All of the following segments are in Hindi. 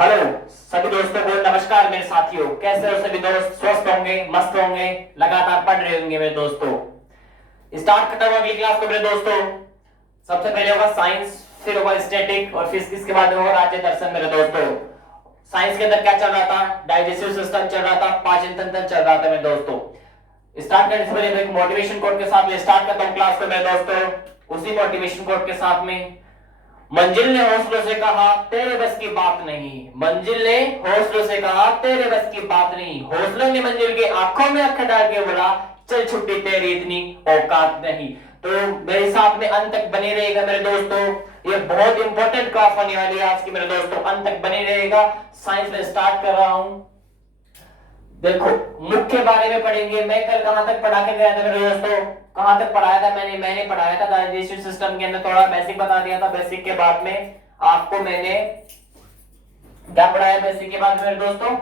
हेलो सभी दोस्तों को नमस्कार मेरे साथियों, कैसे हो सभी दोस्त? स्वस्थ होंगे, मस्त होंगे, लगातार पढ़ रहे होंगे मेरे दोस्तों। स्टार्ट करता हूं अगली क्लास को मेरे दोस्तों। सबसे पहले होगा साइंस, फिर होगा स्टैटिक और फिर इसके बाद होगा राज्य दर्शन मेरे दोस्तों। साइंस के अंदर क्या चल रहा था? डाइजेस्टिव सिस्टम चल रहा था, पाचन तंत्र चल रहा था मेरे दोस्तों। स्टार्ट करने से पहले एक मोटिवेशन कोट के साथ में स्टार्ट करता हूं क्लास को मेरे दोस्तों। उसी मोटिवेशन कोट के साथ में, मंजिल ने हौसलों से कहा तेरे बस की बात नहीं। मंजिल ने हौसलों से कहा तेरे बस की बात नहीं। हौसलों ने मंजिल के आंखों में आंखें डाल के बोला चल छुट्टी तेरी इतनी औकात नहीं। तो मेरे साथ में अंत तक बने रहेगा मेरे दोस्तों। ये बहुत इंपॉर्टेंट क्लास होने वाली है आज की मेरे दोस्तों, अंत तक बने रहेगा। साइंस में स्टार्ट कर रहा हूं। देखो मुख्य के बारे में पढ़ेंगे। मैं कल कहां तक पढ़ा के गया था मेरे दोस्तों? कहां तक पढ़ाया था? मैंने पढ़ाया था डाइजेस्टिव सिस्टम के अंदर थोड़ा बेसिक बता दिया था। बेसिक के बाद में आपको मैंने क्या पढ़ाया? बेसिक के बाद में मेरे दोस्तों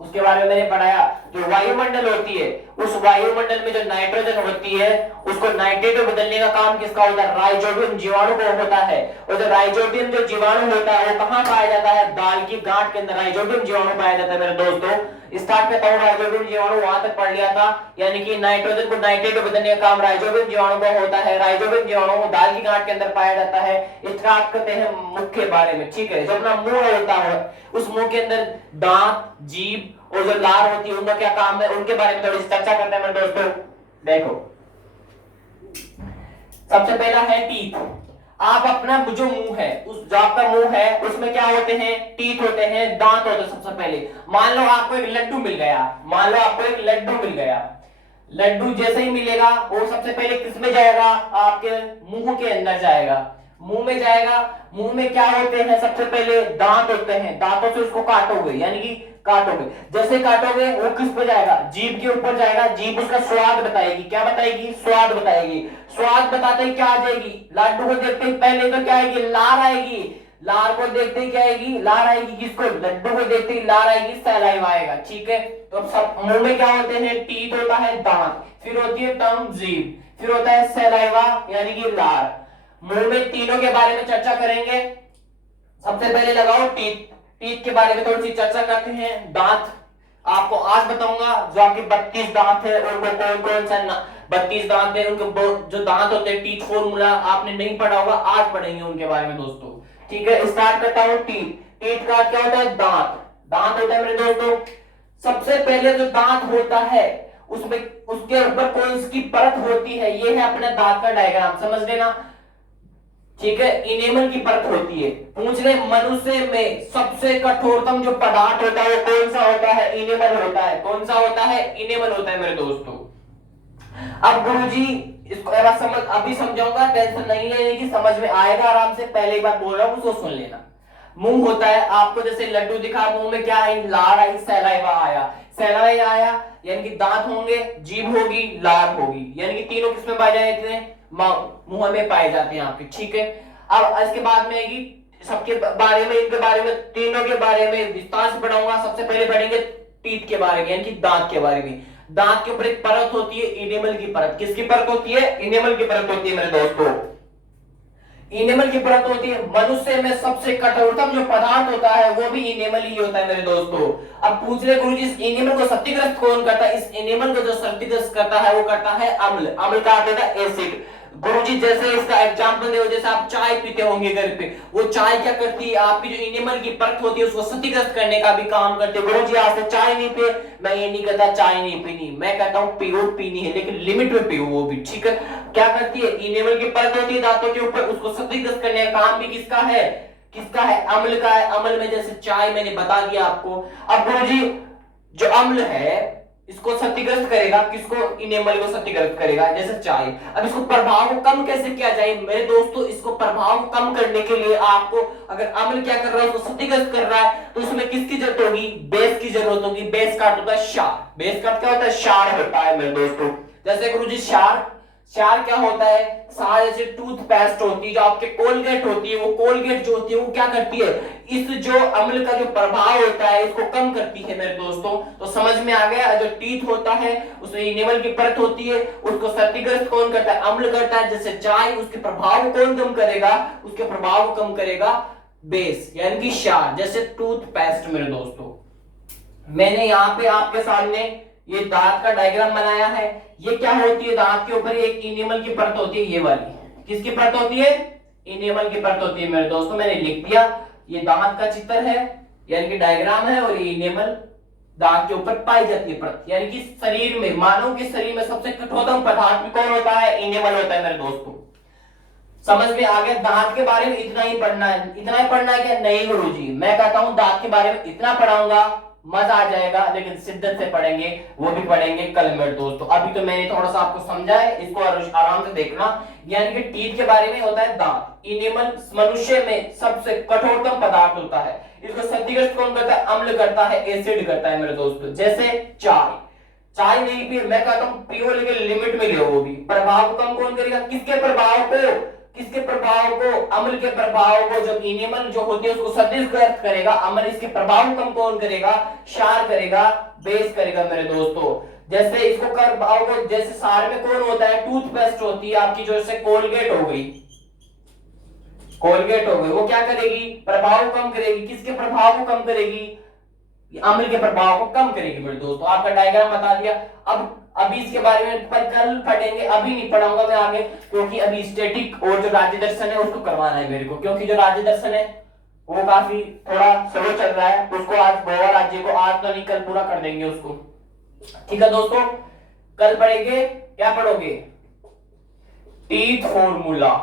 उसके बारे में मैंने पढ़ाया जो वायुमंडल होती है, उस वायुमंडल में जो नाइट्रोजन होती है उसको नाइट्रेट में बदलने का काम किसका होता है? राइजोबियम जीवाणु को होता है। और जो राइजोबियम जो जीवाणु होता है वो कहां पाया जाता है? दाल की गांठ के अंदर राइजोबियम जीवाणु पाया जाता है मेरे दोस्तों। स्टार्ट करता हूं, राइजोबियम जीवाणु वहां तक पढ़ लिया था, यानी कि नाइट्रोजन को नाइट्रेट में बदलने का काम राइजोबियम जीवाणु को होता है। राइजोबियम जीवाणु दाल की गांठ के अंदर पाया जाता है। स्टार्ट करते हैं मुख के बारे में, ठीक है? जो अपना मुंह होता है उस मुंह के अंदर दांत, जीभ और जो लार होती है उनका क्या काम है, उनके बारे में थोड़ी सी चर्चा करते हैं मेरे दोस्तों। देखो सबसे पहला है टीथ। आप अपना जो मुंह है, उस जो आपका मुंह है उसमें क्या होते हैं? टीथ होते हैं, दांत होते हैं। सबसे पहले मान लो आपको एक लड्डू मिल गया, मान लो आपको एक लड्डू मिल गया। लड्डू जैसे ही मिलेगा वो सबसे पहले किस में जाएगा? आपके मुंह के अंदर जाएगा। मुंह में जाएगा। मुंह में क्या होते हैं? सबसे पहले दांत होते हैं। दांतों से उसको काटोगे, यानी कि काटोगे। जैसे काटोगे वो किस पे जाएगा? जीभ के ऊपर जाएगा। जीभ उसका स्वाद बताएगी। क्या बताएगी? स्वाद बताएगी। स्वाद बताते ही क्या आ जाएगी? लड्डू को देखते ही पहले तो क्या आएगी? लार आएगी। लार को देखते ही क्या आएगी? लार आएगी। किसको? लड्डू को देखते ही लार आएगी, सलाइवा आएगा, ठीक है? तो सब मुंह में क्या होते हैं? टीथ होता है, दांत, फिर होती है टंग, जीभ, फिर होता है सलाइवा यानी कि लार। मुंह में तीनों के बारे में चर्चा करेंगे। सबसे पहले लगाओ टीथ। टीथ के बारे में थोड़ी सी चर्चा करते हैं। दांत आपको आज बताऊंगा, जो आपके 32 दांत है उनको कौन कौन सा 32 दांत है, उनके जो दांत होते हैं, टीथ फॉर्मूला आपने नहीं पढ़ा होगा, आज पढ़ेंगे उनके बारे में दोस्तों, ठीक है? स्टार्ट करता हूं। टीथ। टीथ का क्या होता है? दांत। दांत होता है मेरे दोस्तों। सबसे पहले जो दांत होता है उसमें उसके ऊपर कौन सी परत होती है? ये है अपने दांत का डायग्राम, समझ लेना, ठीक है? इनेमल की परत होती है। पूछ रहे मनुष्य में सबसे कठोरतम जो पदार्थ होता है वो कौन सा होता है? इनेमल होता है। कौन सा होता है? इनेमल होता है मेरे दोस्तों। अब गुरुजी इसको अभी समझाऊंगा, टेंशन नहीं लेने की, समझ में आएगा आराम से। पहले बार बोल रहा हूं उसको सुन लेना। मुंह होता है आपको, जैसे लड्डू दिखा, मुंह में क्या आई? लार आई, सलाइवा आया। सलाइवा आया यानी कि दांत होंगे, जीभ होगी, लार होगी, यानी कि तीनों किसमें पाए जाते हैं? मुंह में पाए जाते हैं आपके, ठीक है? अब इसके बाद में आएगी सबके बारे में, इनके बारे में, तीनों के बारे में विस्तार से पढ़ाऊंगा। सबसे पहले पढ़ेंगे टीथ के बारे में, यानी कि दांत के बारे में। दांत के ऊपर एक परत होती है, इनेमल की परत। किसकी परत होती है? इनेमल की परत होती है मेरे दोस्तों। इनेमल की परत होती है। मनुष्य में सबसे कठोरतम जो पदार्थ होता है वो भी इनेमल ही होता है मेरे दोस्तों। अब पूछ रहे गुरुजी इस इनेमल को क्षतिग्रस्त कौन करता है? इस इनेमल को जो क्षतिग्रस्त करता है वो करता है अम्ल। अम्ल का अर्थ होता है एसिड। गुरुजी जैसे इसका एग्जांपल दे, जैसे आप चाय पीते होंगे घर पे, वो चाय क्या करती है? आपकी जो इनेमल की परत होती है उसको क्षतिग्रस्त करने का भी काम करती है। गुरुजी आज से चाय नहीं पिए, मैं ये नहीं कहता चाय नहीं पीनी, मैं कहता हूं पियो, पीनी है लेकिन लिमिट में पियो, वो भी, ठीक है? क्या करती है? इनेमल की परत होती है दांतों के ऊपर, उसको क्षतिग्रस्त करने का काम भी किसका है? किसका है? अम्ल का है। अम्ल में जैसे चाय मैंने बता दिया आपको। अब गुरुजी जो अम्ल है इसको क्षतिग्रस्त करेगा, किसको? इनेमल को क्षतिग्रस्त करेगा, जैसे चाय। अब इसको प्रभाव को कम कैसे किया जाए मेरे दोस्तों? इसको प्रभाव को कम करने के लिए आपको, अगर अम्ल क्या कर रहा है? उसको क्षतिग्रस्त कर रहा है, तो उसमें किसकी जरूरत होगी? बेस की जरूरत होगी। बेस का अर्थ होता है क्षार। बेस का अर्थ क्या होता है? क्षार होता है मेरे दोस्तों। जैसे गुरुजी क्षार, क्षार क्या होता है? क्षार जैसे टूथपेस्ट होती है, जो आपके कोलगेट होती है, वो कोलगेट जो होती है वो क्या करती है? इस जो अम्ल का जो प्रभाव होता है इसको कम करती है मेरे दोस्तों। तो समझ में आ गया, जो टीथ होता है उसमें इनेमल की परत होती है, उसको क्षतिग्रस्त कौन करता है? अम्ल करता है। जैसे चाय, उसके प्रभाव को कौन कम करेगा? उसके प्रभाव को कम करेगा बेस यानी कि क्षार, जैसे टूथपेस्ट मेरे दोस्तों। मैंने यहाँ पे आपके सामने ये दांत का डायग्राम बनाया है। ये क्या होती है, दांत के ऊपर एक इनेमल की परत होती है, ये वाली किसकी परत होती है, इनेमल की परत होती है मेरे दोस्तों। मैंने लिख दिया, ये दांत का चित्र है यानी कि डायग्राम है, और ये इनेमल दांत के ऊपर पाई जाती है परत। यानी कि शरीर में, मानव के शरीर में सबसे कठोरतम पदार्थ कौन होता है, इनेमल होता है मेरे दोस्तों। समझ में आ गया। दांत के बारे में इतना ही पढ़ना है, इतना ही पढ़ना है क्या, नहीं गुरुजी, मैं कहता हूं दांत के बारे में इतना पढ़ाऊंगा, मजा आ जाएगा, लेकिन शिद्दत से पढ़ेंगे, वो भी पढ़ेंगे कल मेरे दोस्तों। अभी तो मैंने थोड़ा सा आपको समझा है, इसको आराम से देखना। यानी कि टीथ के बारे में होता है दांत, इनेमल मनुष्य में सबसे कठोरतम पदार्थ होता है। इसको क्षतिग्रस्त कौन करता है, अम्ल करता है, एसिड करता है मेरे दोस्तों। जैसे चाय, चाय नहीं पी, मैं कहता हूं पियो लेकिन लिमिट में लियो। वो भी प्रभाव को कम कौन करेगा, किसके प्रभाव को, किसके प्रभाव को, अम्ल के प्रभाव को। जब इनेमल जो होती है उसको क्षतिग्रस्त करेगा अम्ल, इसके प्रभाव को कम कौन करेगा, क्षार करेगा, बेस करेगा मेरे दोस्तों। जैसे इसको प्रभाव को, जैसे सार में कौन होता है, टूथपेस्ट होती है आपकी, जैसे कोलगेट हो गई, कोलगेट हो गई, वो क्या करेगी, प्रभाव कम करेगी, किसके प्रभाव को कम करेगी, अम्ल के प्रभाव को कम करेगी मेरे दोस्तों। आपका डायग्राम बता दिया। अब अभी इसके बारे में पर कल पढ़ेंगे, अभी नहीं पढ़ाऊंगा मैं आगे, क्योंकि अभी स्टैटिक और जो राज्य दर्शन है उसको करवाना है मेरे को, क्योंकि जो राज्य दर्शन है वो काफी थोड़ा स्लो चल रहा है, उसको आज गोवा राज्य को आज तो नहीं कल पूरा कर देंगे उसको। ठीक है दोस्तों, कल पढ़ेंगे, क्या पढ़ोगे, टीथ फॉर्मूला।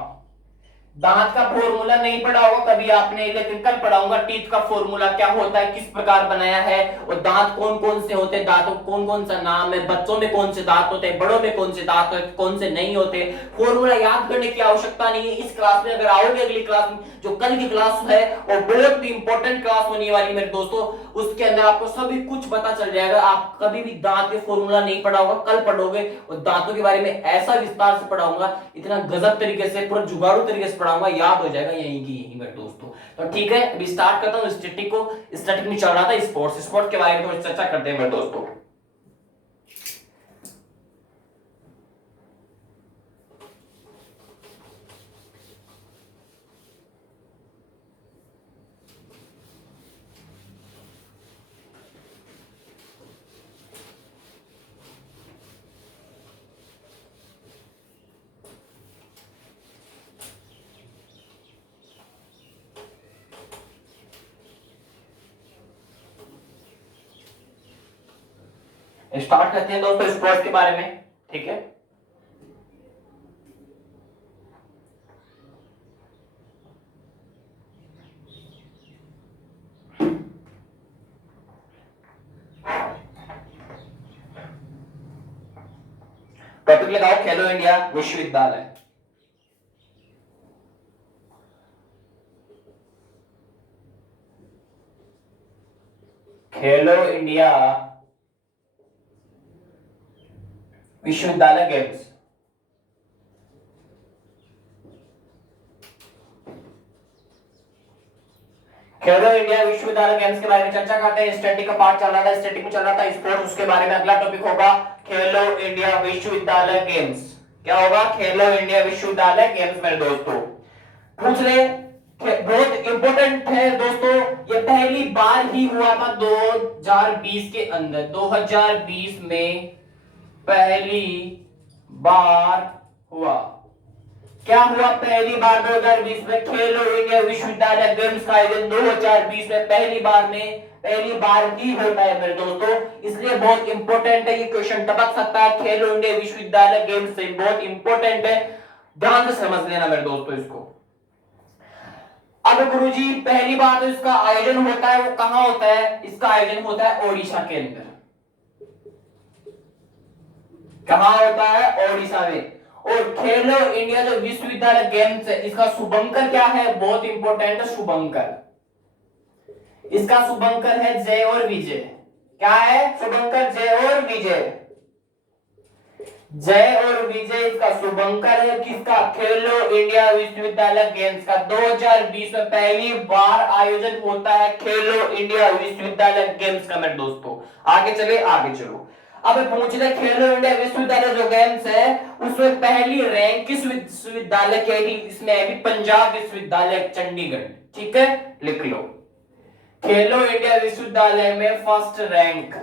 दांत का फॉर्मूला नहीं पढ़ा होगा कभी आपने, लेकिन कल पढ़ाऊंगा टीथ का फॉर्मूला क्या होता है, किस प्रकार बनाया है, और दांत कौन कौन से होते हैं, दांतों कौन कौन सा नाम है, बच्चों में कौन से दांत होते हैं, बड़ों में कौन से दांत होते हैं, कौन से नहीं होते। फॉर्मूला याद करने की आवश्यकता नहीं है। इस क्लास में अगर आओगे, अगली क्लास में जो कल की क्लास है वो बहुत ही इंपॉर्टेंट क्लास होने वाली मेरे दोस्तों, उसके अंदर आपको सभी कुछ पता चल जाएगा। आप कभी भी दांत के फॉर्मूला नहीं पढ़ा होगा, कल पढ़ोगे, और दांतों के बारे में ऐसा विस्तार से पढ़ाऊंगा, इतना गजब तरीके से, पूरा जुगाड़ू तरीके से पढ़ाऊंगा, याद हो जाएगा यहीं की यहीं मेरे दोस्तों। तो ठीक है, अभी स्टार्ट करता हूं स्टैटिक को। स्टैटिक में चल रहा था स्पोर्ट्स, स्पोर्ट्स के बारे में थोड़ी चर्चा करते हैं मेरे दोस्तों। स्टार्ट करते हैं दोस्तों स्पोर्ट्स के बारे में, ठीक है। टॉपिक लगाओ, खेलो इंडिया विश्वविद्यालय। खेलो इंडिया विश्वविद्यालय गेम्स। खेलो इंडिया विश्वविद्यालय गेम्स के बारे में चर्चा करते हैं। स्टैटिक का पार्ट चल रहा था, स्टैटिक में चल रहा था स्पोर्ट्स, उसके बारे में अगला टॉपिक होगा खेलो इंडिया विश्वविद्यालय गेम्स। क्या होगा, खेलो इंडिया विश्वविद्यालय गेम्स मेरे दोस्तों। पूछ रहे, बहुत इंपॉर्टेंट है दोस्तों, ये पहली बार ही हुआ था 2020 के अंदर, 2020 में पहली बार हुआ। क्या हुआ, पहली बार 2020 में खेलो इंडिया विश्वविद्यालय गेम्स का आयोजन 2020 में पहली बार ही होता है मेरे दोस्तों, इसलिए बहुत इंपॉर्टेंट है। ये क्वेश्चन टपक सकता है, खेलो इंडिया विश्वविद्यालय गेम्स से बहुत इंपॉर्टेंट है, ध्यान से समझ लेना मेरे दोस्तों इसको। अब गुरुजी पहली बार तो इसका आयोजन होता है, वो कहां होता है, इसका आयोजन होता है ओडिशा के अंदर। कहां होता है, ओडिशा में। और खेलो इंडिया जो विश्वविद्यालय गेम्स है, इसका शुभंकर क्या है, बहुत इंपॉर्टेंट है शुभंकर। इसका शुभंकर है जय और विजय। क्या है, शुभंकर जय और विजय। जय और विजय इसका शुभंकर है, किसका, खेलो इंडिया विश्वविद्यालय गेम्स का। 2020 में पहली बार आयोजन होता है खेलो इंडिया विश्वविद्यालय गेम्स का मेरे दोस्तों। आगे चले, आगे चलो। अब पूछ रहे खेलो इंडिया विश्वविद्यालय जो गेम्स है उसमें पहली रैंक किस विश्वविद्यालय की आई थी? इसमें है भी पंजाब विश्वविद्यालय चंडीगढ़। ठीक है, लिख लो। खेलो इंडिया विश्वविद्यालय में फर्स्ट रैंक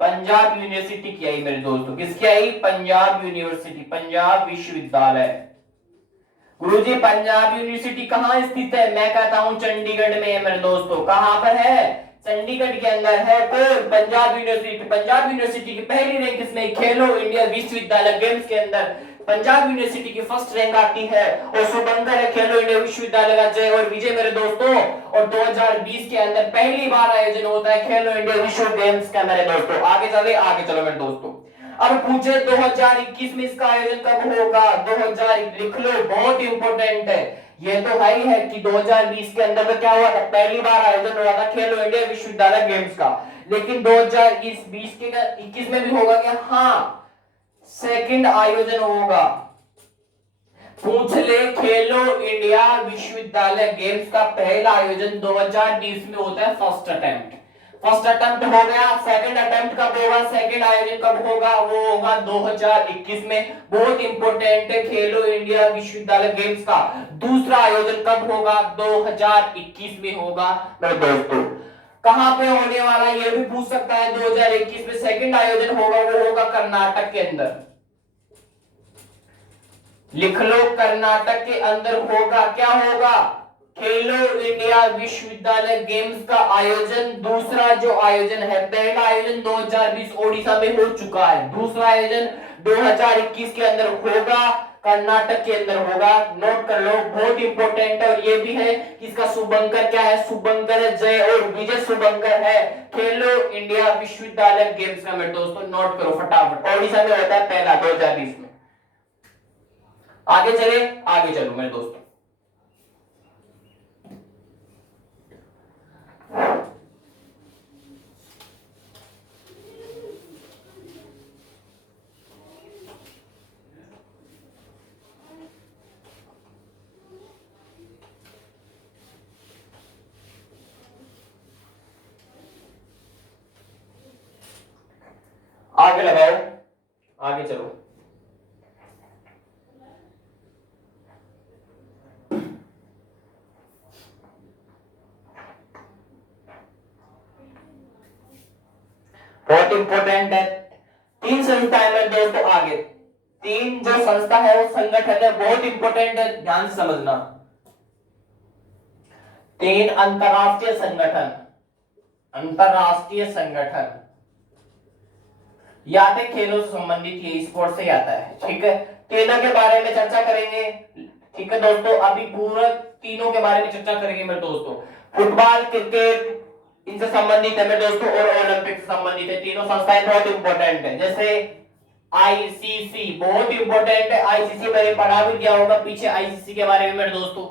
पंजाब यूनिवर्सिटी की आई मेरे दोस्तों। किसकी आई? पंजाब यूनिवर्सिटी, पंजाब विश्वविद्यालय। गुरुजी पंजाब यूनिवर्सिटी कहां स्थित है? मैं कहता हूं चंडीगढ़ में है मेरे दोस्तों। कहां पर है? चंडीगढ़ के अंदर है। कौन? पंजाब यूनिवर्सिटी। पंजाब यूनिवर्सिटी की पहली रैंक इसमें खेलो इंडिया विश्वविद्यालय गेम्स के अंदर पंजाब यूनिवर्सिटी की फर्स्ट रैंक आती है और शुभंकर है खेलो इंडिया विश्वविद्यालय का जय और विजय मेरे दोस्तों। और 2020 के अंदर पहली बार आयोजन होता है खेलो इंडिया विश्व गेम्स का मेरे दोस्तों। आगे चलो मेरे दोस्तों। अब पूछे 2021 में इसका आयोजन कब होगा? 2000 लिख लो, बहुत इंपॉर्टेंट है। ये तो है ही है कि 2020 के अंदर में क्या हुआ था? पहली बार आयोजन हुआ था खेलो इंडिया विश्वविद्यालय गेम्स का। लेकिन 2020 के 21 में भी होगा क्या? हाँ, सेकंड आयोजन होगा। पूछ ले, खेलो इंडिया विश्वविद्यालय गेम्स का पहला आयोजन 2020 में होता है। फर्स्ट अटेम्प्ट हो गया। सेकंड अटेम्प्ट कब होगा? सेकंड आयोजन कब होगा? वो होगा 2021 में। बहुत इंपॉर्टेंट है, खेलो इंडिया विश्वविद्यालय गेम्स का दूसरा आयोजन कब होगा? 2021 में होगा मेरे दोस्तों। कहां पे होने वाला है ये भी पूछ सकता है। 2021 में सेकंड आयोजन होगा, वो होगा कर्नाटक के अंदर। लिख लो, कर्नाटक के अंदर होगा। क्या होगा? खेलो इंडिया विश्वविद्यालय गेम्स का आयोजन। दूसरा जो आयोजन है, पहला आयोजन 2020 ओडिशा में हो चुका है। दूसरा आयोजन 2021 के अंदर होगा, कर्नाटक के अंदर होगा। नोट कर लो, बहुत इंपॉर्टेंट है। और ये भी है कि इसका शुभंकर क्या है? शुभंकर है जय और विजय शुभंकर है खेलो इंडिया विश्वविद्यालय गेम्स का मेरे दोस्तों। नोट करो फटाफट। ओडिशा में होता है पहला 2020 में। आगे चलो मेरे दोस्तों। आगे लगाओ, आगे चलो। बहुत इंपॉर्टेंट है। 3 संस्थाएं मेरे दोस्तों। आगे 3 जो संस्था है वो संगठन है, बहुत इंपॉर्टेंट है, ध्यान से समझना। 3 अंतरराष्ट्रीय संगठन या तो खेलों से संबंधित, ये स्पोर्ट्स से आता है। ठीक है, तीनों के बारे में चर्चा करेंगे। ठीक है दोस्तों, अभी पूरा तीनों के बारे में चर्चा करेंगे मेरे दोस्तों। फुटबॉल, क्रिकेट इनसे संबंधित है मेरे दोस्तों और ओलंपिक से संबंधित है। तीनों संस्थाएं बहुत इंपॉर्टेंट है। जैसे आईसीसी बहुत इंपॉर्टेंट है। आईसीसी मैंने पढ़ा भी दिया होगा पीछे, आईसीसी के बारे में मेरे दोस्तों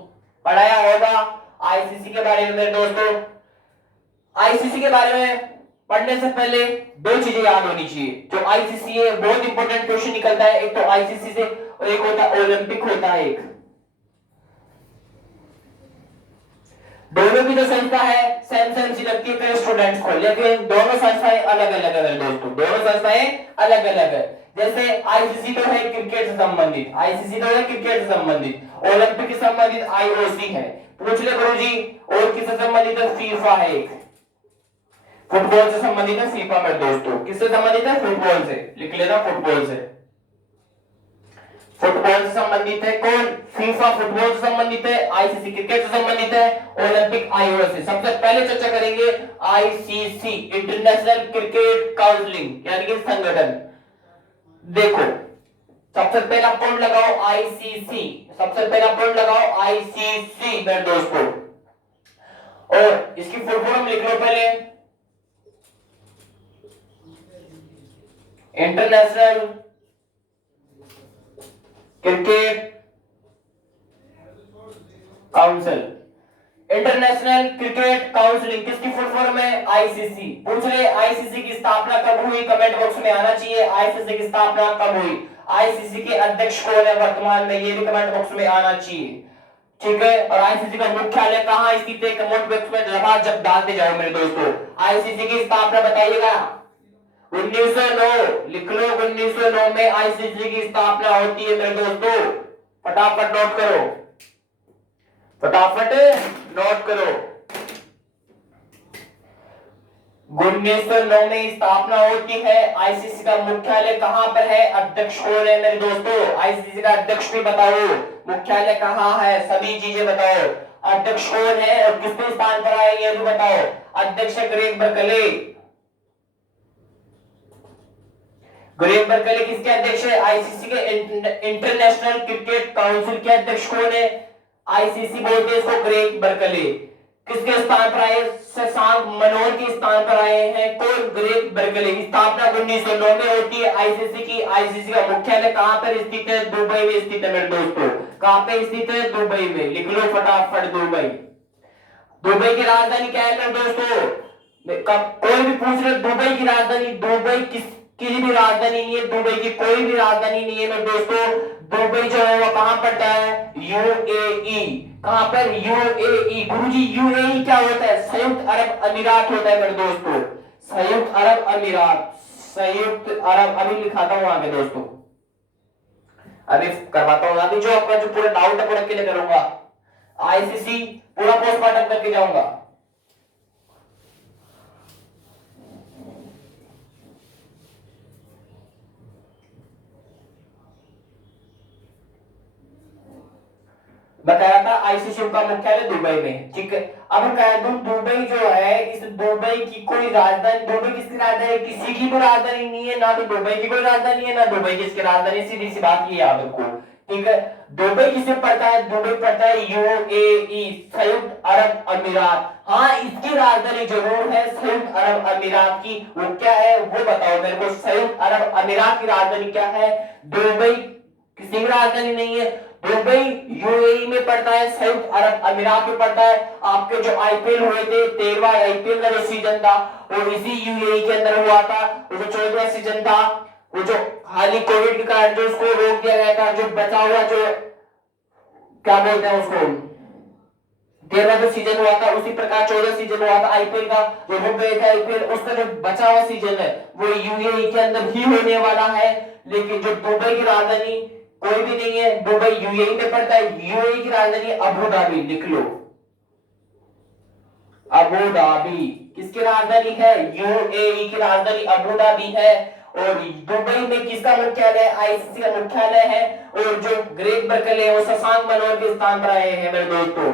पढ़ाया होगा। आईसीसी के बारे में मेरे दोस्तों, आईसीसी के बारे में पढ़ने से पहले 2 चीजें याद होनी चाहिए। जो आईसीसी है बहुत इंपॉर्टेंट क्वेश्चन निकलता है, एक तो आईसीसी से और एक होता है ओलंपिक होता है एक। दोनों की जो संस्था है सेम सी लगती है स्टूडेंट्स को, लेकिन दोनों संस्थाएं अलग अलग है दोस्तों। दोनों संस्थाएं अलग अलग है। जैसे आईसीसी तो है क्रिकेट से संबंधित, ओलंपिक से संबंधित आईओसी है। पूछ ले गुरुजी, और किससे संबंधित है? फीफा है एक। फुटबॉल से संबंधित है फीफा मेरे दोस्तों। किससे संबंधित है? फुटबॉल से। लिख लेना, फुटबॉल से संबंधित है कौन? फीफा फुटबॉल से संबंधित है, आईसीसी क्रिकेट से संबंधित है, ओलंपिक आईओसी। सबसे पहले चर्चा करेंगे आईसीसी, इंटरनेशनल क्रिकेट काउंसिल यानी कि संगठन। देखो सबसे पहला पॉइंट लगाओ आईसीसी, मेरे दोस्तों। और इसकी फुल फॉर्म लिख लो पहले, international cricket council. International cricket council किसकी फुल फॉर्म है? आईसीसी। पूछ रहे आईसीसी की स्थापना कब हुई? कमेंट बॉक्स में आना चाहिए आईसीसी की स्थापना कब हुई। आईसीसी के अध्यक्ष कौन है वर्तमान में, ये भी कमेंट बॉक्स में आना चाहिए। ठीक है। और आईसीसी का मुख्यालय कहाँ स्थित है, कमेंट बॉक्स में जब डालते जाओ मेरे दोस्तों। आईसीसी की स्थापना बताइएगा। 1909, लिख लो 1909 में आईसीसी की स्थापना होती है मेरे दोस्तों। फटाफट नोट करो, फटाफट नोट करो। 1909 में स्थापना होती है। आईसीसी का मुख्यालय कहां पर है, अध्यक्ष कौन है मेरे दोस्तों, आईसीसी का अध्यक्ष भी बताओ, मुख्यालय कहां है, सभी चीजें बताओ। अध्यक्ष कौन है और किसके स्थान पर आए ये भी बताओ। अध्यक्ष ग्रेग बर्कले। ग्रेग बर्कले किसके अध्यक्ष है, आईसीसी के इंटरनेशनल क्रिकेट काउंसिल के अध्यक्ष कौन है, आईसीसी बोलते हैं इसको ग्रेग बर्कले। किसके स्थान पर आए, शशांक मनोहर के स्थान पर आए हैं कौन, ग्रेग बर्कले। स्थापना 1909 में होती है आईसीसी की। आईसीसी का मुख्यालय कहां पर स्थित है, दुबई में स्थित है मेरे दोस्तों। कहां पे स्थित है, दुबई में, लिख लो फटाफट दुबई। दुबई की राजधानी क्या है मेरे दोस्तों, कोई भी पूछ रहे दुबई की राजधानी, दुबई किसी भी राजधानी नहीं है, दुबई की कोई भी राजधानी नहीं है मेरे दोस्तों। दुबई जो है वो कहां पड़ता है, यूएई। कहां पर, यूएई। गुरुजी यूएई क्या होता है, संयुक्त अरब अमीरात होता है मेरे दोस्तों, संयुक्त अरब अमीरात, संयुक्त अरब। अभी लिखाता हूं आगे दोस्तों, अभी करवाता हूं। अभी जो आपका जो पूरा डाउट है पूरा क्लियर करूंगा, आईसीसी पूरा पोस्टमार्टम करके जाऊंगा। बताया था आईसीसी का मुख्यालय दुबई में, ठीक है। अब कह दूं दुबई जो है, इस दुबई की कोई राजधानी, दुबई किसकी राजधानी, किसी की भी राजधानी नहीं है, ना तो दुबई की कोई राजधानी है, ना दुबई किसकी राजधानी, सीधी सी बात ये याद रखो, ठीक है। दुबई किसे पड़ता है, दुबई पड़ता है यूएई, संयुक्त अरब अमीरात। हाँ इसकी राजधानी जरूर है संयुक्त अरब अमीरात की, वो क्या है वो बताओ मेरे को। संयुक्त अरब अमीरात की राजधानी क्या है, दुबई किसी की राजधानी नहीं है। दुबई यूएई में पड़ता है, संयुक्त अरब अमीरात में पड़ता है। आपके जो आईपीएल हुए थे, 13वां आईपीएल का जो सीजन था वो इसी यूएई के अंदर हुआ था। वो जो 14वां सीजन था, वो जो हाल ही कोविड के कारण जो उसको रोक दिया गया था, जो बचा हुआ जो क्या बोलते हैं उसको, 13वां जो सीजन हुआ था, उसी प्रकार 14 सीजन हुआ था आईपीएल का, जो रुक गए थे आईपीएल, उसका जो बचा हुआ सीजन है वो यूएई के अंदर ही होने वाला है। लेकिन जो दुबई की राजधानी कोई भी नहीं है, दुबई यूएई में पड़ता है। यूएई की राजधानी अबू धाबी, लिख लो अबू धाबी। किसकी राजधानी है, यूएई की राजधानी अबू धाबी है। और दुबई में किसका मुख्यालय है, आईसीसी का मुख्यालय है। और जो ग्रेग बर्कले है वो शशांक मनोहर के स्थान पर आए हैं मेरे दोस्तों,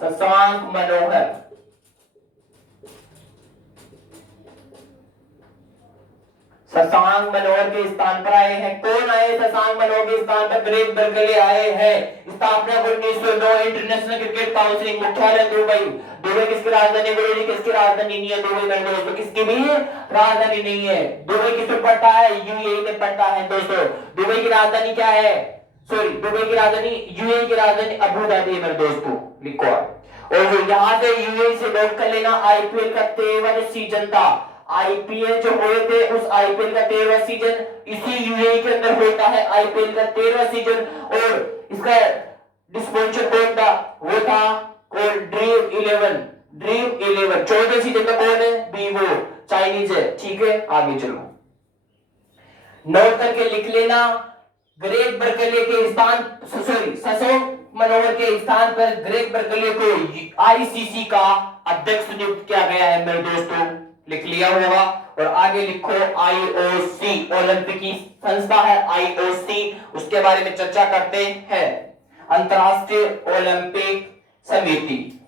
शशांक मनोहर। शशांक मनोहर के स्थान पर आए हैं, कौन आए शशांक मनोहर के स्थान पर, ग्रेग बर्कले आए हैं। स्थापना 1909, इंटरनेशनल क्रिकेट काउंसिल, मुख्यालय दुबई। दुबई किसकी राजधानी, गुरुजी किसकी राजधानी नहीं है दुबई मेरे दोस्तों, किसकी भी राजधानी नहीं है। दुबई किसमें पड़ता है, यूएई में पड़ता है दोस्तों। दुबई की राजधानी क्या है, सॉरी दुबई की राजधानी, यूएई की राजधानी अबू धाबी है मेरे दोस्तों, लिखो। और यहाँ से यूएई से नोट कर लेना, आईपीएल का 13वां जो सीजन था, आईपीएल जो हुए थे उस आईपीएल का 13वां सीजन इसी यूएई के अंदर होता है, आईपीएल का 13वां सीजन। और इसका स्पॉन्सर कौन था, वो था कौन, ड्रीम 11, ड्रीम 11। 14 सीजन का कौन है, वीवो, चाइनीज है, ठीक है। आगे चलो, नोट करके लिख लेना, ग्रेग बर्कले के स्थान, सॉरी शशांक मनोहर के स्थान पर ग्रेग बर्कले को आईसीसी का अध्यक्ष नियुक्त किया गया है मेरे दोस्तों, लिख लिया होगा। और आगे लिखो आईओसी, ओलंपिक की संस्था है आईओसी, उसके बारे में चर्चा करते हैं। अंतरराष्ट्रीय ओलंपिक समिति,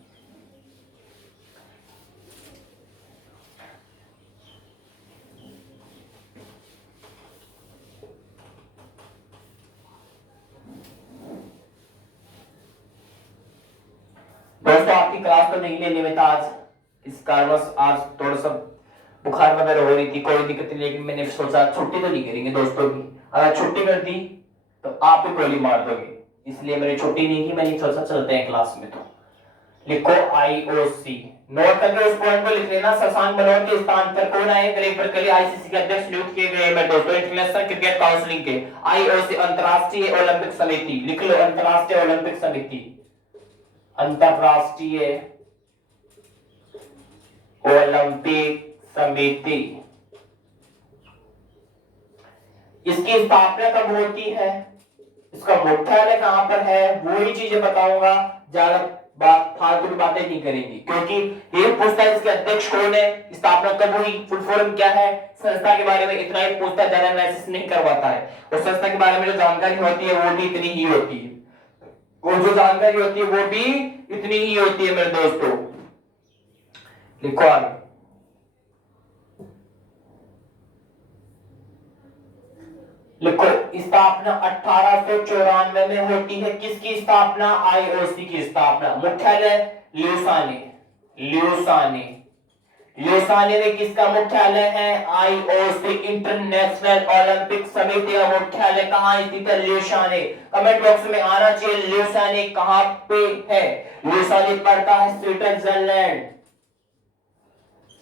दोस्तों आपकी क्लास तो नहीं लेने में था आज, इस कारणवश आज थोड़ा सा बुखार वगैरह हो रही थी, कोई दिक्कत नहीं, लेकिन मैंने सोचा छुट्टी तो नहीं करेंगे दोस्तों की, अगर छुट्टी कर दी तो आप भी गोली मार दोगे, इसलिए मैंने छुट्टी नहीं की, मैंने सोचा चलते हैं क्लास में। तो लिखो आईओसी, नोट करके उस पॉइंट को लिख लेना। शशांक मनोहर के स्थान पर कौन आए, ग्रेग बर्कले आईसीसी के अध्यक्ष नियुक्त किए गए हैं दोस्तों, इंटरनेशनल क्रिकेट काउंसिल के। आईओसी, अंतरराष्ट्रीय ओलंपिक समिति, लिख लो अंतरराष्ट्रीय ओलंपिक समिति। अंतरराष्ट्रीय ओलंपिक समिति। इसकी स्थापना कब होती है, इसका मुख्यालय कहां पर है, वही चीजें बताऊंगा, ज्यादा बात फालतू की बातें नहीं करेंगे, क्योंकि ये पूछता है इसके अध्यक्ष कौन है, स्थापना कब हुई, फुल फॉर्म क्या है, संस्था के बारे में इतना ही पूछता है, ज्यादा एनालिसिस नहीं करवाता है। और संस्था के बारे में जो जानकारी होती है वो भी इतनी ही होती है, और जो जानकारी होती है वो भी इतनी ही होती है मेरे दोस्तों। लिखो आगे, लिखो, स्थापना 1894 में होती है। किसकी स्थापना, आईओसी की स्थापना। मुख्यालय ल्यूसाने, ल्यूसाने, ल्यूसाने में किसका मुख्यालय है, आईओसी इंटरनेशनल ओलंपिक समिति का मुख्यालय कहां स्थित है, ल्यूसाने। कमेंट बॉक्स में आना चाहिए ल्यूसाने कहां पे है। ल्यूसाने पड़ता है स्विट्जरलैंड,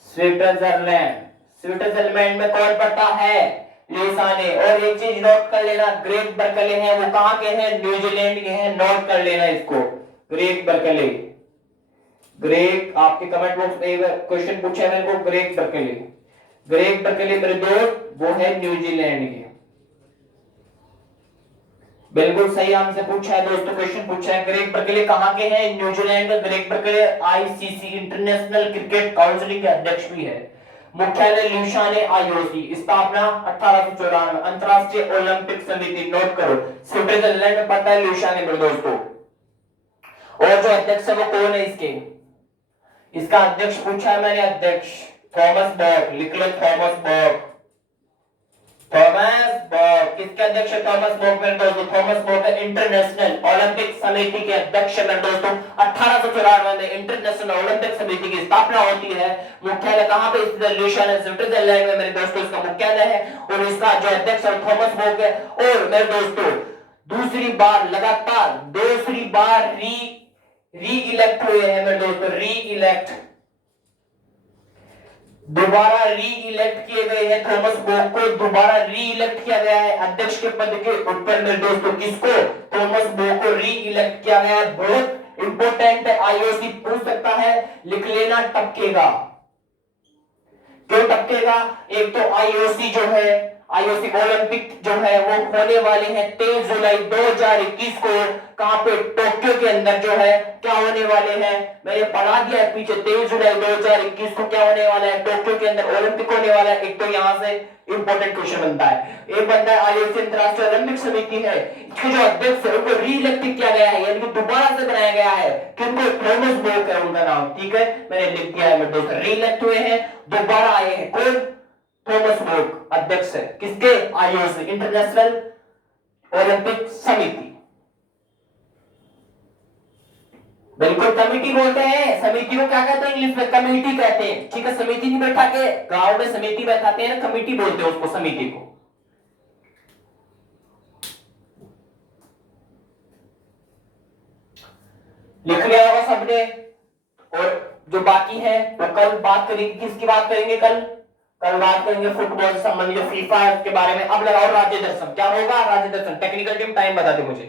स्विट्जरलैंड, स्विट्जरलैंड में कौन पड़ता है, ल्यूसाने। और एक चीज नोट कर लेना, ग्रेट बर्कले हैं वो कहां के हैं, न्यूजीलैंड के हैं, नोट कर लेना इसको, ग्रेट बर्कले। ग्रेट, आपके कमेंट बॉक्स में क्वेश्चन पूछा है मेरे को, ग्रेट बर्कले, ग्रेट बर्कले मेरे दोस्त वो है न्यूजीलैंड के। बिल्कुल सही आंसर पूछा है दोस्तों, क्वेश्चन पूछा है, ग्रेग बर्कले कहां के हैं, न्यूजीलैंड का। Greg Berkeley ICC international cricket council के अध्यक्ष भी है। मुख्यालय ल्यूसाने, आईओसी, स्थापना 1894, अंतरराष्ट्रीय ओलंपिक समिति, नोट करो, स्विट्जरलैंड में पड़ता है ल्यूसाने मेरे दोस्तों। और जो अध्यक्ष है वो कौन है इसके, इसका अध्यक्ष पूछा है मैंने, अध्यक्ष थॉमस बॉक, लिख लो थॉमस बॉक, थॉमस बॉक। किसके अध्यक्ष है थॉमस बॉक मेरे दोस्तों, थॉमस बॉक है इंटरनेशनल ओलंपिक समिति के अध्यक्ष मेरे दोस्तों। 1894 में इंटरनेशनल ओलंपिक समिति की स्थापना होती है। मुख्यालय कहां पे स्थित है, ल्यूसाने, स्विट्जरलैंड में मेरे दोस्तों इसका मुख्यालय है। और इसका जो अध्यक्ष है थॉमस बॉक है। और मेरे दोस्तों दूसरी बार लगातार, दूसरी बार री इलेक्ट हुए हैं मेरे दोस्तों, री इलेक्ट, दोबारा री इलेक्ट किए गए हैं थॉमस बॉक को, दोबारा री इलेक्ट किया गया है अध्यक्ष के पद के ऊपर मेरे दोस्तों। किसको, थॉमस बॉक को री इलेक्ट किया गया है। बहुत इंपॉर्टेंट है, आईओसी पूछ सकता है, लिख लेना, टपकेगा। क्यों टपकेगा, एक तो आईओसी जो है, आईओसी ओलंपिक जो है वो होने वाले हैं 23 जुलाई 2021 को, कहां पे, टोक्यो के अंदर जो है, क्या होने वाले हैं, मैंने पढ़ा दिया है पीछे, 23 जुलाई 2021 को क्या होने वाला है, टोक्यो के अंदर ओलंपिक होने वाला है। एक तो यहां से इंपॉर्टेंट क्वेश्चन बनता है, एक बनता है आईओसी अंतरराष्ट्रीय ओलंपिक समिति है, इसके जो अध्यक्ष है उनको री इलेक्ट किया गया है, यानी कि दोबारा से बनाया गया है, क्योंकि थॉमस बॉक है उनका नाम, ठीक है, मैंने लिख दिया है मेरे दोस्त, री इलेक्ट हुए हैं, दोबारा आए हैं, कौन, थॉमस बॉक अध्यक्ष है, किसके, आईओसी इंटरनेशनल ओलंपिक समिति। बिल्कुल कमेटी बोलते हैं, समिति को क्या कहते हैं इंग्लिश में, कमेटी कहते हैं, ठीक है। समिति नहीं बैठा के गांव में समिति बैठाते हैं, कमेटी बोलते हैं उसको, समिति को। लिख लिया होगा सबने। और जो बाकी है वो कल बात करेंगे, किसकी बात करेंगे, कल बात करेंगे फुटबॉल से संबंधित जो फीफा है उसके बारे में। अब लगाओ राज्य दर्शन, क्या होगा, राज्य दर्शन, टेक्निकल टीम टाइम बता दे मुझे।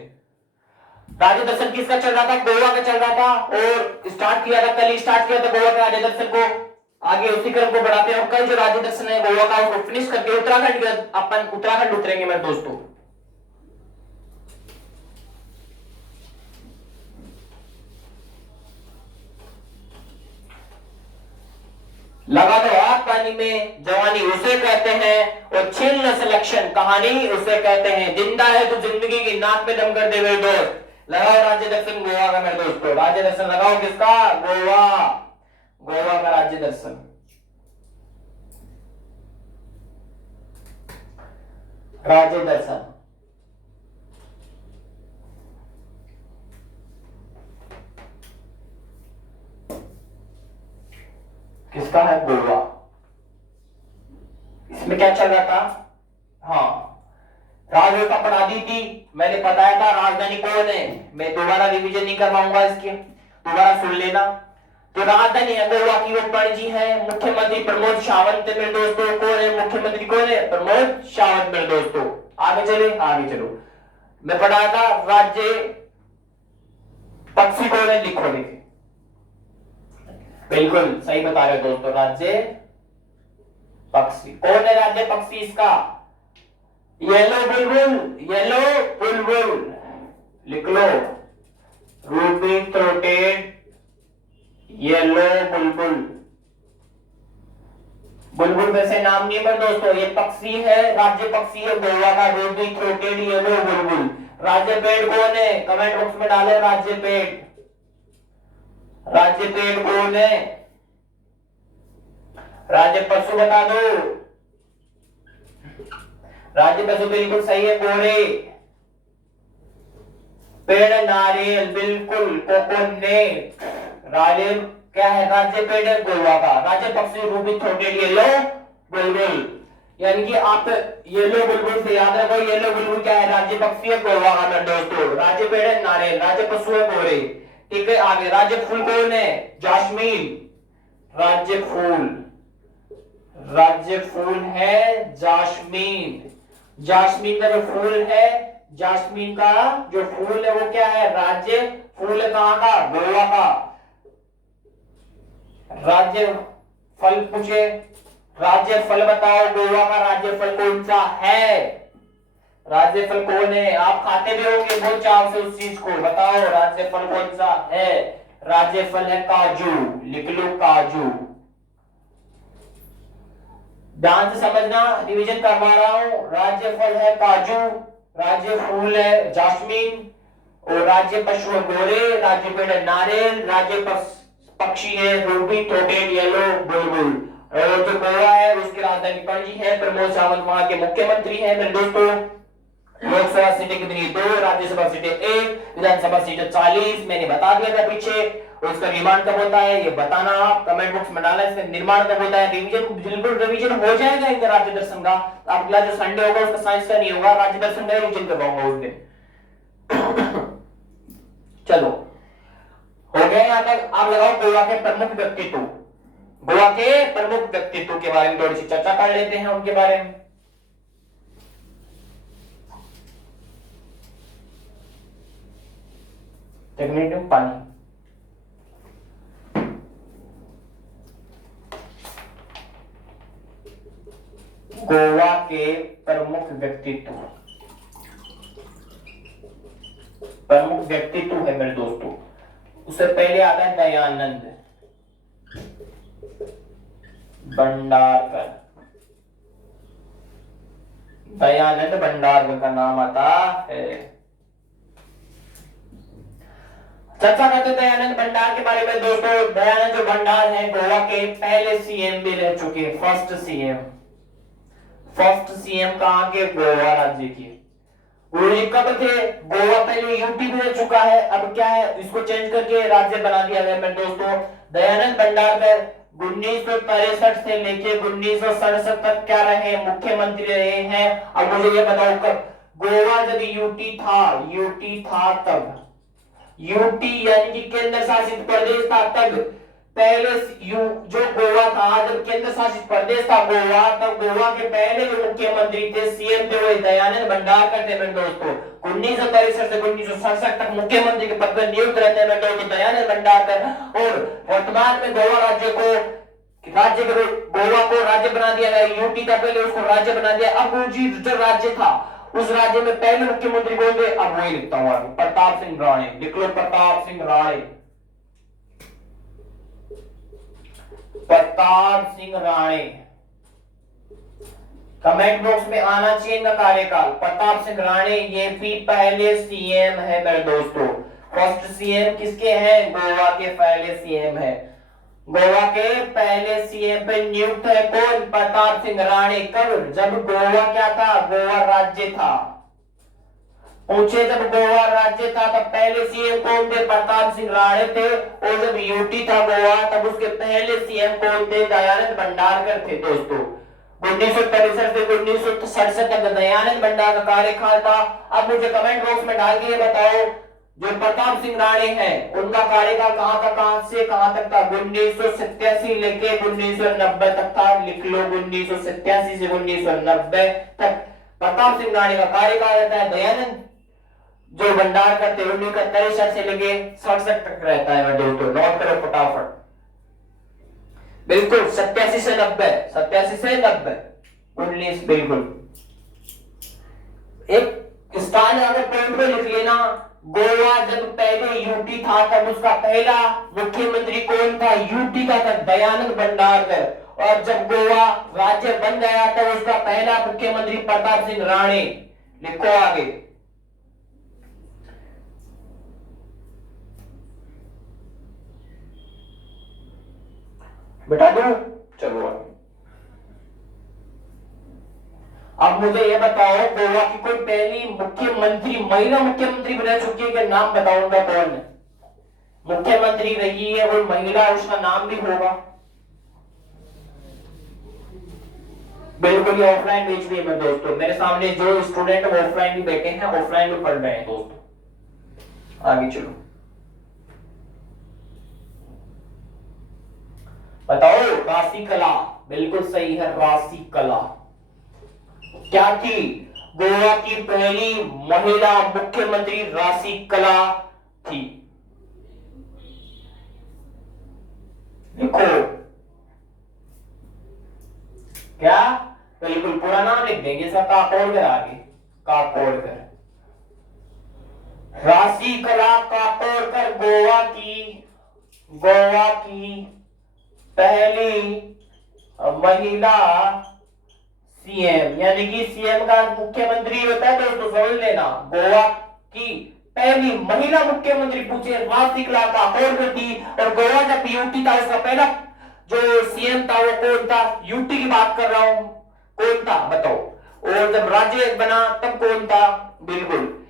राज्य दर्शन किसका चल रहा था, गोवा का चल रहा था, और स्टार्ट किया था, कल ही स्टार्ट किया था गोवा के राज्य दर्शन को, आगे उसी क्रम को बढ़ाते हैं। और कल जो राज्य दर्शन है गोवा का उसको फिनिश करके उत्तराखंड, अपन उत्तराखंड उतरेंगे मेरे दोस्तों। लगा दो हाथ पानी में, जवानी उसे कहते हैं, और छीन न सिलेक्शन, कहानी उसे कहते हैं, जिंदा है तो जिंदगी की नाक में दम कर दे मेरे दोस्त। लगाओ राज्य दर्शन गोवा का मेरे दोस्तों, राज्य दर्शन लगाओ किसका, गोवा, गोवा का राज्य दर्शन। राज्य दर्शन किसका है, गोवा। इसमें क्या चल रहा था, हाँ, राजव्यवस्था पढ़ा दी थी, मैंने बताया था राजधानी कौन है, मैं दोबारा रिवीजन नहीं करवाऊंगा इसके, दोबारा सुन लेना। तो राजधानी है गोवा की, वो पणजी है, मुख्यमंत्री प्रमोद सावंत मेरे दोस्तों, कौन है मुख्यमंत्री, कौन है, प्रमोद सावंत मेरे दोस्तों। आगे चले, आगे चलो, मैं पढ़ाया था राज्य पक्षी कौन कौन है, लिखो लिखे। बिल्कुल सही बता रहे हो दोस्तों, राज्य पक्षी। कौन है राज्य पक्षी इसका? येलो बुलबुल, येलो बुलबुल लिख लो, रूबी थ्रोटेड येलो बुलबुल। बुलबुल वैसे नाम नहीं है दोस्तों, ये पक्षी है, राज्य पक्षी है गोवा का, रूबी थ्रोटेड येलो बुलबुल। राज्य पेड़ कौन है, कमेंट बॉक्स में डालो राज्य पेड़। राज्य पेड़ कौन है? राज्य पशु बता दो। राज्य पशु बिल्कुल सही है, घोड़े। पेड़ नारियल, बिल्कुल कोकोनेट। राज्य क्या है, राज्य पेड़ है गोवा का, राज्य पक्षी रूबी थ्रोटेड येलो बुलबुल। यानी कि आप येलो बुलबुल से याद रखो, येलो बुलबुल क्या है, राज्य पक्षी है गोवा का दोस्तों। राज्य पेड़ है नारियल, राज्य पशु है घोड़े। ठीक है, आगे राज्य फूल कौन है, जास्मीन। राज्य फूल, राज्य फूल है जास्मीन। जास्मीन का जो फूल है, जास्मीन का जो फूल है वो क्या है, राज्य फूल है कहां का, गोवा का। राज्य फल पूछे, राज्य फल बताओ गोवा का राज्य फल कौन सा है? राज्य फल कौन है? आप खाते भी होंगे बहुत चाव से उस चीज को, बताओ राज्य फल कौन सा है? राज्य फल है काजू, लिख लो काजू। ध्यान से समझना, रिवीजन करवा रहा हूं। राज्य फल है काजू, राज्य फूल है जास्मीन, और राज्य पशु है घोड़े, राज्य पेड़ है नारियल, राज्य पक्षी है रूबी थ्रोटेड येलो बुलबुल। और जो गोवा है उसकी राजधानी पणजी है, प्रमोद सावंत वहां के मुख्यमंत्री है मेरे दोस्तों। लोकसभा सीटें कितनी, 2, राज्यसभा सीटें 1, विधानसभा सीटें 40। मैंने बता दिया था पीछे। उसका निर्माण कब होता है ये बताना आप, कमेंट बॉक्स में डालना इसका निर्माण कब होता है। रिवीजन बिल्कुल रिवीजन हो जाएगा इनका राज्य दर्शन का। आप अगला जो संडे होगा उसका साइंस का नहीं होगा, राज्य दर्शन का रिवीजन करवाऊंगा उस दिन। चलो हो गया यहां तक। आप लगाओ गोवा के प्रमुख व्यक्तित्व। गोवा के प्रमुख व्यक्तित्व के बारे में थोड़ी सी चर्चा कर लेते हैं, उनके बारे में। पानी, गोवा के प्रमुख व्यक्तित्व, प्रमुख व्यक्तित्व है मेरे दोस्तों। उससे पहले आता है दयानंद भंडारकर। दयानंद भंडारकर का नाम आता है। चर्चा करते हैं दयानंद भंडार के बारे में दोस्तों। दयानंद जो भंडार है गोवा के पहले सीएम भी रह चुके, फर्स्ट सीएम। फर्स्ट सीएम कहां के, गोवा राज्य के। वो कब थे, गोवा पहले यूपी में रह चुका है, अब क्या है इसको चेंज करके राज्य बना दिया गया मेरे दोस्तों। दयानंद भंडारकर 1963 से लेके 1967 तक क्या रहे, मुख्यमंत्री रहे हैं। अब मुझे ये बताओ कब गोवा जब यूटी था तब, यूटी यानी कि केंद्र शासित प्रदेश था तब, पहले जो गोवा था जब केंद्र शासित प्रदेश था गोवा, तब गोवा के पहले जो मुख्यमंत्री थे सीएम थे वो दयानंद भंडारकर थे मेरे दोस्तों। 1963 से 1967 तक मुख्यमंत्री के पद पर नियुक्त रहते हैं मेरे दोस्तों दयानंद भंडारकर। और वर्तमान में गोवा राज्य गोवा को राज्य बना दिया गया। यूटी था पहले, उसको राज्य बना दिया। अब वो जो राज्य था उस राज्य में पहले मुख्यमंत्री कौन थे, अब वही लिखता हूं आगे, प्रताप सिंह राणे। लिख लो प्रताप सिंह राणे। प्रताप सिंह राणे कमेंट बॉक्स में आना चाहिए इनका कार्यकाल। प्रताप सिंह राणे ये भी पहले सीएम है मेरे दोस्तों। फर्स्ट सीएम किसके हैं, गोवा के पहले सीएम है। गोवा के पहले सीएम पे नियुक्त है कौन, प्रताप सिंह राणे। कब, जब गोवा क्या था, गोवा राज्य था। पूछे जब गोवा राज्य था तब पहले सीएम कौन थे, प्रताप सिंह राणे थे। और जब यूटी था गोवा तब उसके पहले सीएम कौन थे, दयानंद भंडारकर थे दोस्तों। 1963 से 1967 तक दयानंद भंडार का कार्यकाल था। अब मुझे कमेंट बॉक्स में डाल के ये बताओ जो प्रताप सिंह राणे हैं उनका कार्यकाल कहां से कहां तक था, 1987 लेके 1990 तक था। लिख लो 1987 से 1990 तक प्रताप सिंह राणे का कार्यकाल रहता है। दयानंद जो भंडार का तिरुनी का 63 से लेके 67 तक रहता है दोस्तों, नोट करो फटाफट। बिल्कुल 87 से 90, 87 से 90, 19 बिल्कुल। एक स्थान अगर पॉइंट पे लिख लेना, गोवा जब पहले यूटी था तब उसका पहला मुख्यमंत्री कौन था? यूटी का था दयानंद भंडारकर। और जब गोवा राज्य बन गया तब उसका पहला मुख्यमंत्री प्रताप सिंह राणे। लिखो आगे। बेटा दो, चलो आगे। अब मुझे ये बताओ, गोवा की कोई पहली मुख्यमंत्री महिला मुख्यमंत्री बना चुकी है क्या? नाम बताओ उनका, कौन है मुख्यमंत्री रही है वो महिला, उसका नाम भी होगा। बिल्कुल, ये ऑफलाइन बेच रही है मैं दोस्तों, मेरे सामने जो स्टूडेंट ऑफलाइन भी बैठे हैं, ऑफलाइन भी पढ़ रहे हैं दोस्तों। आगे चलो, बताओ। राशि कला, बिल्कुल सही है, राशि कला क्या थी? गोवा की पहली महिला मुख्यमंत्री राशि कला थी। लिखो क्या? बिल्कुल पूरा नाम लिख देंगे सर, काकोड़कर आगे, काकोड़कर, राशि कला काकोड़कर गोवा की पहली महिला सीएम, यानी कि सीएम का मुख्यमंत्री होता है दोस्तों, समझ लेना। गोवा की पहली महिला मुख्यमंत्री पूछे, राशि कला काकोड़कर थी। और गोवा जब यूटी था उसका पहला जो सीएम था वो कौन था? यूटी की बात कर रहा हूं, कौन था बताओ। और जब राज्य बना तब कौन था? बिल्कुल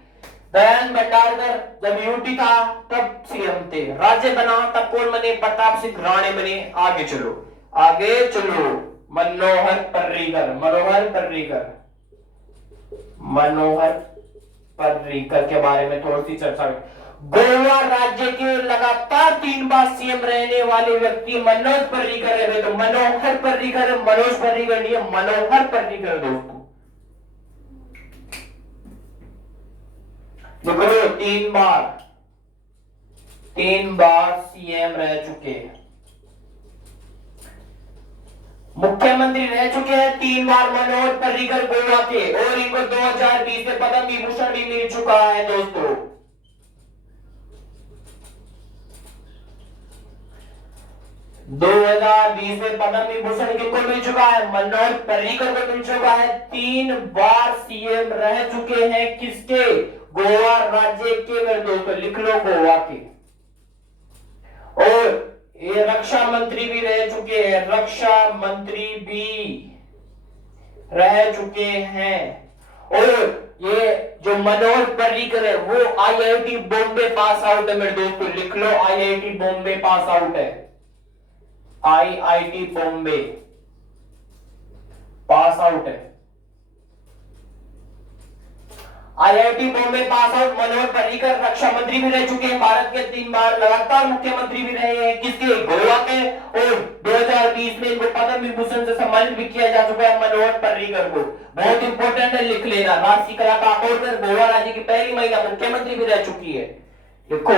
दयानंद भंडारकर। जब यूटी था तब सीएम थे, राज्य बना तब कौन बने? प्रताप सिंह राणे बने। आगे चलो, आगे चलो। मनोहर पर्रिकर, मनोहर पर्रिकर, मनोहर पर्रिकर के बारे में थोड़ी सी चर्चा करें। गोवा राज्य के लगातार 3 बार सीएम रहने वाले व्यक्ति मनोज पर्रिकर है। तो मनोहर पर्रिकर, मनोज पर्रिकर नहीं है, मनोहर पर्रिकर दोस्तों। देखो 3 बार सीएम रह चुके हैं, मुख्यमंत्री रह चुके हैं 3 बार मनोहर पर्रिकर गोवा के। और इनको 2020 में पद्म विभूषण भी मिल चुका है दोस्तों। 2020 में पद्म विभूषण किनको मिल चुका है? मनोहर पर्रिकर को मिल चुका है। 3 बार सीएम रह चुके हैं किसके? गोवा राज्य के। मेरे दोस्तों लिख लो, गोवा के। और ये रक्षा मंत्री भी रह चुके हैं, रक्षा मंत्री भी रह चुके हैं। और ये जो मनोहर पर्रिकर है वो आईआईटी बॉम्बे पास आउट है। मेरे दोस्तों लिख लो, आईआईटी बॉम्बे पास आउट है, आईआईटी बॉम्बे पास आउट है। IIT Bombay pass out Manohar Parrikar रक्षा मंत्री भी रह चुके हैं, भारत के 3 बार लगातार मुख्यमंत्री भी रहे हैं किसके? गोवा के। और 2020 में इनको पद्म विभूषण से सम्मानित भी किया जा चुका है मनोहर पर्रिकर को। बहुत इंपॉर्टेंट है, लिख लेना। राशि कला काकोड़कर गोवा राज्य की पहली महिला मुख्यमंत्री भी रह चुकी है, लिखो।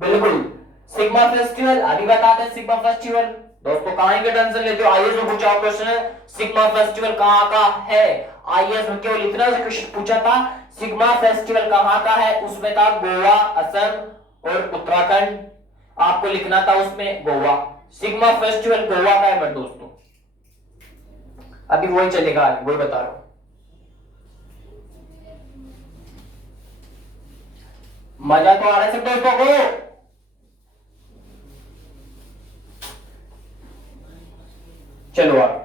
बिल्कुल। सिग्मा फेस्टिवल अभी बताते हैं। सिग्मा फेस्टिवल दोस्तों कहां के टेंशन लेते हो? आईएएस में पूछा क्वेश्चन है, सिग्मा फेस्टिवल कहां का है? आईएएस में केवल इतना क्वेश्चन पूछा था, सिग्मा फेस्टिवल कहां का है? उसमें था गोवा, असम और उत्तराखंड। आपको लिखना था उसमें गोवा। सिग्मा फेस्टिवल गोवा का है मेरे दोस्तों। अभी वही चलेगा, वही बता रहा हूं। मजा तो आ रहा है सब दोस्तों को? चलो आगे।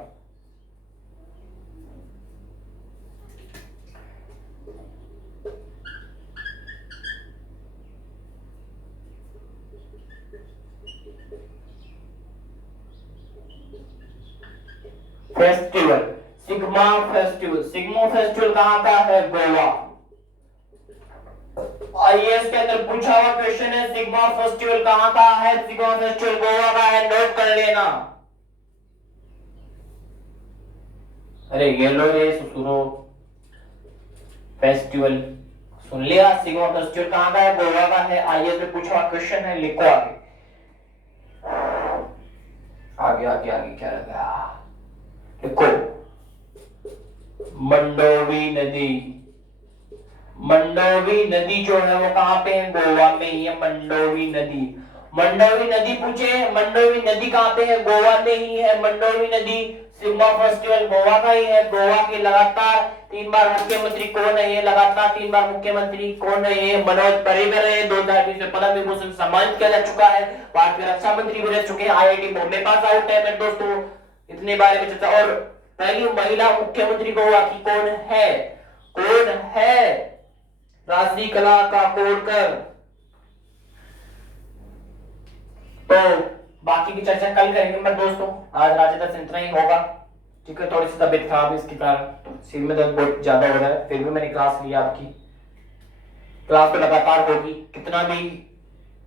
Festival, sigma festival, sigma festival कहां का है? गोवा। आईएएस के अंदर पूछा हुआ क्वेश्चन है, सिग्मा फेस्टिवल कहां का है? सिग्मा फेस्टिवल गोवा का है, नोट कर लेना। अरे ये लो, ये सुसुरो फेस्टिवल सुन लिया। सिग्मा कॉन्स्टिट्यूट कहाँ का है? गोवा का है। आईएएस में पूछा क्वेश्चन है, लिखो आगे आगे आगे आगे क्या लगा, लिखो। मंडोवी नदी, मंडोवी नदी जो है वो कहाँ पे है? गोवा में ही है मंडोवी नदी। मंडोवी नदी पूछे, मंडोवी नदी कहाँ पे है? गोवा में ही है मंडोवी नदी। सिग्मा फेस्टिवल गोवा का ही है। गोवा के लगातार 3 बार मुख्यमंत्री कौन है? ये लगातार 3 बार मुख्यमंत्री कौन है? ये मनोज पर्रिकर है। 2020 में पद्म विभूषण सम्मानित किया जा चुका है। भारतीय रक्षा मंत्री भी रह चुके हैं। आईआईटी बॉम्बे पास आउट है मेरे दोस्तों। इतने बारे में चर्चा। और पहली महिला मुख्यमंत्री गोवा की कौन है? कौन है? राजनी कला काकोडकर। तो बाकी की चर्चा कल करेंगे मेरे दोस्तों। आज राज्य दर्शन इतना ही होगा, ठीक है। थोड़ी सी तबीयत खराब है, इसके कारण तो सिर में दर्द बहुत ज्यादा हो रहा है। फिर भी मैंने क्लास ली आपकी। क्लास तो लगातार होगी,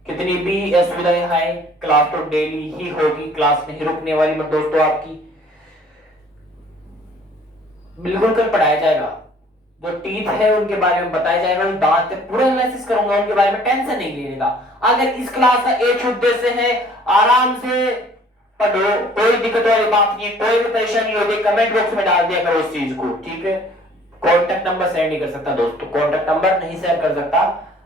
कितनी भी असुविधाएं आए, क्लास तो डेली ही होगी। क्लास नहीं रुकने वाली मेरे दोस्तों आपकी। बिल्कुल कल पढ़ाया जाएगा। जो टीथ है उनके बारे में बताया जाएगा। दांत पूरा एनालिसिस करूंगा, उनके बारे में टेंशन नहीं लेने का। अगर इस क्लास का एक उद्देश्य है, आराम से पढ़ो, कोई दिक्कत वाली बात नहीं है। कोई भी परेशानी होती कमेंट बॉक्स में डाल दिया करो उस चीज को, ठीक है। कॉन्टेक्ट नंबर शेयर नहीं कर सकता दोस्तों, कॉन्टेक्ट नंबर नहीं शेयर कर सकता।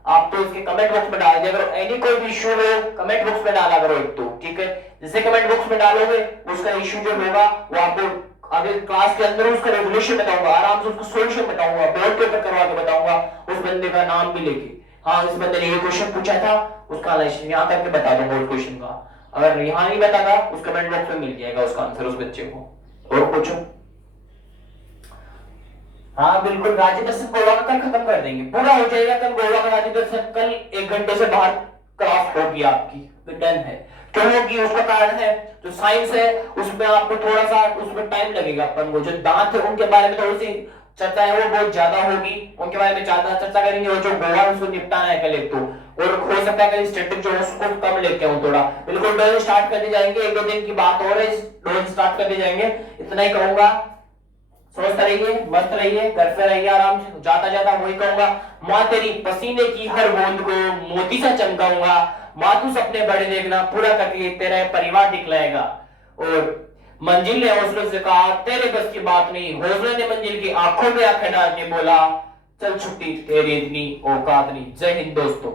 आप तो इसके कमेंट बॉक्स में डाल दिया करो। एनी कोई भी इश्यू हो कमेंट बॉक्स में डाला करो एक तो, ठीक है। जैसे कमेंट बॉक्स में डालोगे उसका इश्यू जो होगा वो आपको अभी क्लास के अंदर उसका रेगुलेशन बताऊंगा, आराम से उसका सॉल्यूशन बताऊंगा, बोर्ड पेपर करवा के बताऊंगा, उस बंदे का नाम भी लेके। हाँ, इस बंदे ने ये क्वेश्चन पूछा था, उसका आंसर यहाँ करके बता दूंगा उस क्वेश्चन का। अगर यहाँ नहीं बतागा उस कमेंट बॉक्स में मिल जाएगा उसका आंसर उस बच्चे को। और पूछो। हाँ बिल्कुल, राज्य दर्शन गोवा का कल खत्म कर देंगे, पूरा हो जाएगा कल गोवा का राज्य दर्शन। कल 1 घंटे से बाहर क्लास होगी आपकी, डन है। क्यों होगी? उसका कारण है जो साइंस है उसमें आपको थोड़ा सा उसमें टाइम लगेगा। अपन को जो दांत है उनके बारे में थोड़ी सी चर्चा है वो बहुत ज्यादा होगी, उनके बारे में ज्यादा चर्चा करेंगे। और जो गोवा उसको निपटाना है कल एक तो, और हो सकता है कल स्टैटिक जो है उसको कम लेके आऊं थोड़ा। बिल्कुल डोज स्टार्ट कर दी जाएंगे, 1-2 दिन की बात और है, डोज स्टार्ट कर दी जाएंगे, इतना ही कहूंगा। स्वस्थ रहिए, मस्त रहिए, घर पे रहिए आराम से। जाता जाता वही कहूंगा, माँ तेरी पसीने की हर बूंद को मोती सा चमकाऊंगा। माँ तू सपने बड़े देखना, पूरा करके तेरा परिवार दिखलाएगा। और मंजिल ने हौसले से कहा तेरे बस की बात नहीं। हौसले ने मंजिल की आंखों में आंखें डाल के बोला चल छुट्टी, तेरी इतनी औकात नहीं। जय हिंद दोस्तों।